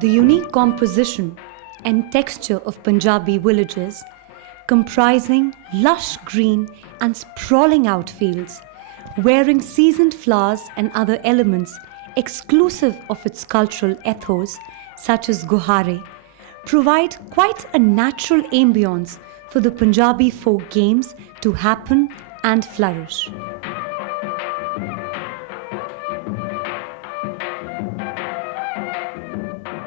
The unique composition and texture of Punjabi villages, comprising lush green and sprawling outfields, wearing seasoned flowers and other elements exclusive of its cultural ethos, such as guhare, provide quite a natural ambience for the Punjabi folk games to happen and flourish.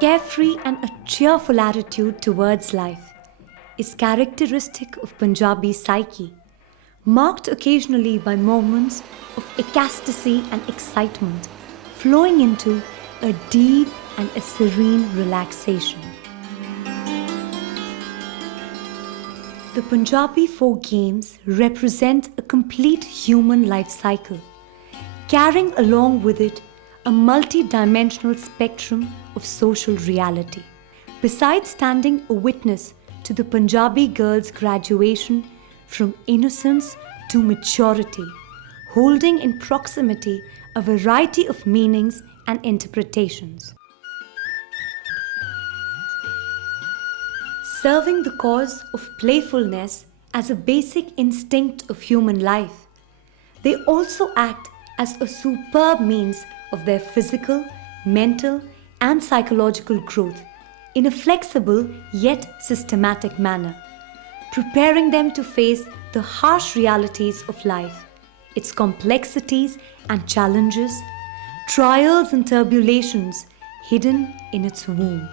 Carefree and a cheerful attitude towards life is characteristic of Punjabi psyche, marked occasionally by moments of ecstasy and excitement, flowing into a deep and a serene relaxation. The Punjabi folk games represent a complete human life cycle, carrying along with it a multi-dimensional spectrum of social reality. Besides standing a witness to the Punjabi girl's graduation from innocence to maturity, holding in proximity a variety of meanings and interpretations. Serving the cause of playfulness as a basic instinct of human life, they also act as a superb means of their physical, mental, and psychological growth in a flexible yet systematic manner, preparing them to face the harsh realities of life, its complexities and challenges, trials and tribulations hidden in its womb.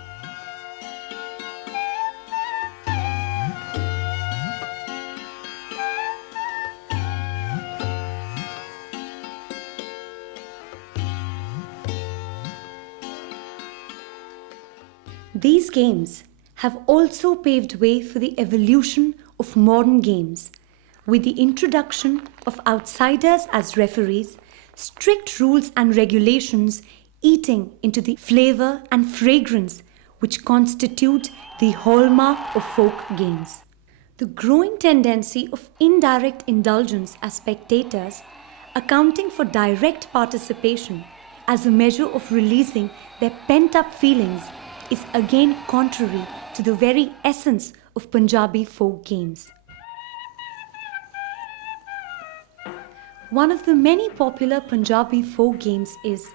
These games have also paved way for the evolution of modern games, with the introduction of outsiders as referees, strict rules and regulations eating into the flavor and fragrance which constitute the hallmark of folk games. The growing tendency of indirect indulgence as spectators, accounting for direct participation as a measure of releasing their pent-up feelings, is again contrary to the very essence of Punjabi folk games. One of the many popular Punjabi folk games is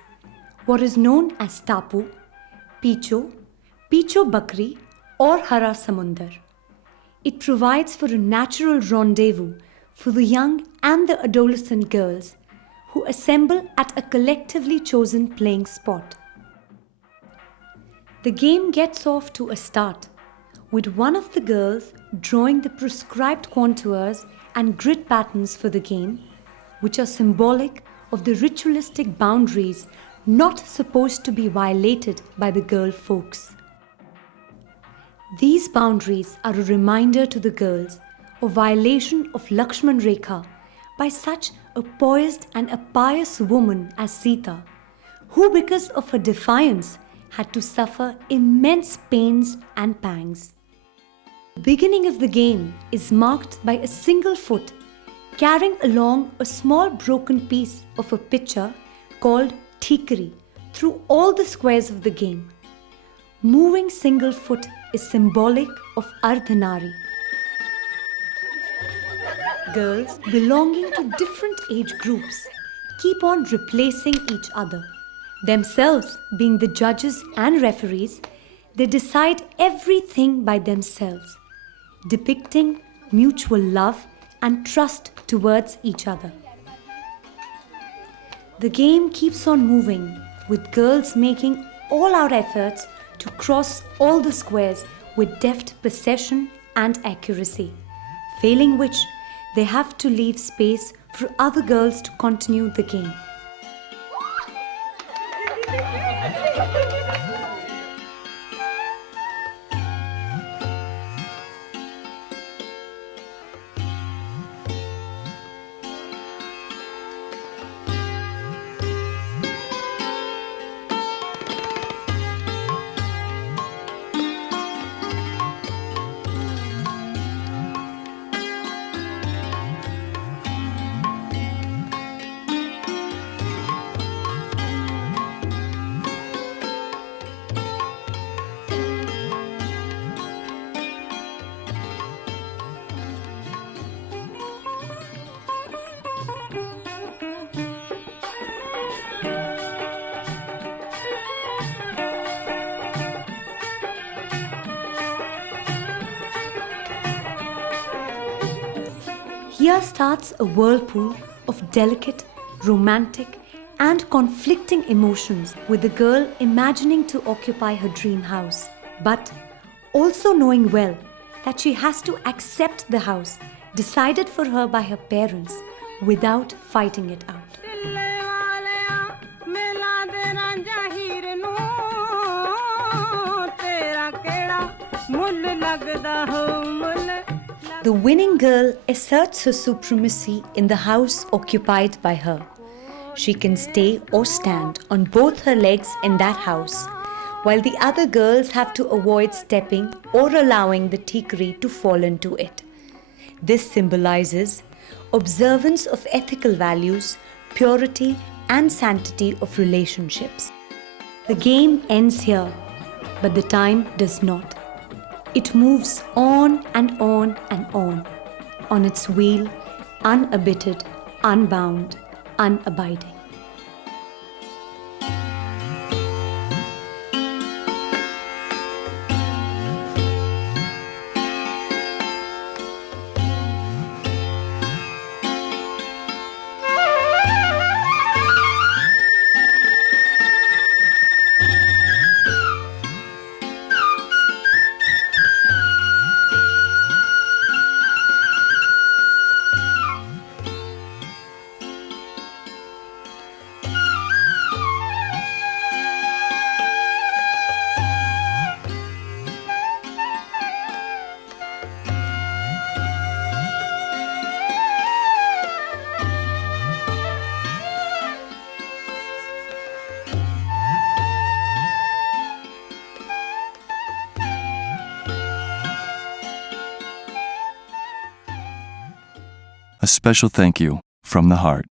what is known as Shtapoo-Peecho, Peecho Bakri or Hara Samundar. It provides for a natural rendezvous for the young and the adolescent girls who assemble at a collectively chosen playing spot. The game gets off to a start with one of the girls drawing the prescribed contours and grid patterns for the game, which are symbolic of the ritualistic boundaries not supposed to be violated by the girl folks. These boundaries are a reminder to the girls of violation of Lakshman Rekha by such a poised and a pious woman as Sita, who because of her defiance had to suffer immense pains and pangs. The beginning of the game is marked by a single foot carrying along a small broken piece of a pitcher called Thikri through all the squares of the game. Moving single foot is symbolic of Ardhanari. Girls belonging to different age groups keep on replacing each other. Themselves being the judges and referees, they decide everything by themselves, depicting mutual love and trust towards each other. The game keeps on moving, with girls making all-out efforts to cross all the squares with deft precision and accuracy, failing which they have to leave space for other girls to continue the game. Here starts a whirlpool of delicate, romantic, and conflicting emotions, with the girl imagining to occupy her dream house, but also knowing well that she has to accept the house decided for her by her parents without fighting it out. The winning girl asserts her supremacy in the house occupied by her. She can stay or stand on both her legs in that house, while the other girls have to avoid stepping or allowing the tikri to fall into it. This symbolizes observance of ethical values, purity, and sanctity of relationships. The game ends here, but the time does not. It moves on and on and on its wheel, unabated, unbound, unabiding. A special thank you from the heart